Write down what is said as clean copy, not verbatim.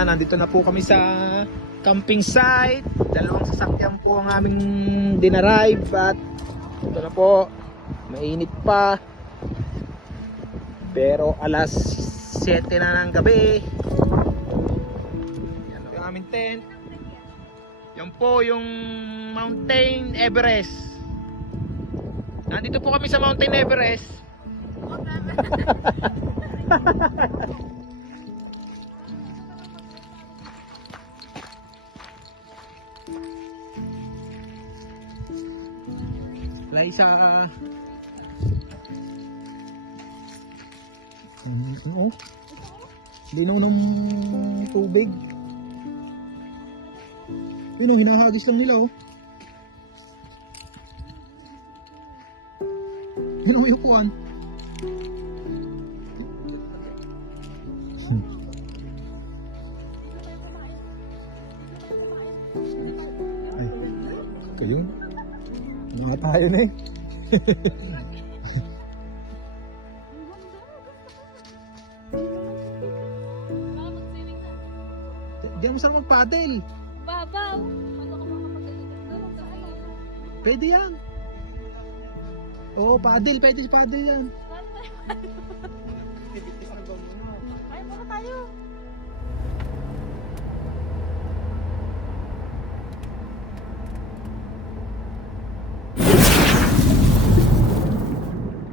Ayan, nandito na po kami sa camping site. Dalawang sasakyan po ang aming dinarive at ito na po, mainit pa. Pero alas 7 na ng gabi. Yan ang aming tent. Yan po yung Mountain Everest. Nandito po kami sa Mountain Everest. Laisa. Oh. Linaw ng tubig. Yun, hinahagis lang nila, oh. Yun, yung kuwan. Ay, kayo. Mga tayo na eh. Di mo saan magpaddle. Babaw. Ano ka makapagalitan doon? Saan? Pwede yan. Oo, paddle. Pwede paddle yan. Ay, muna tayo.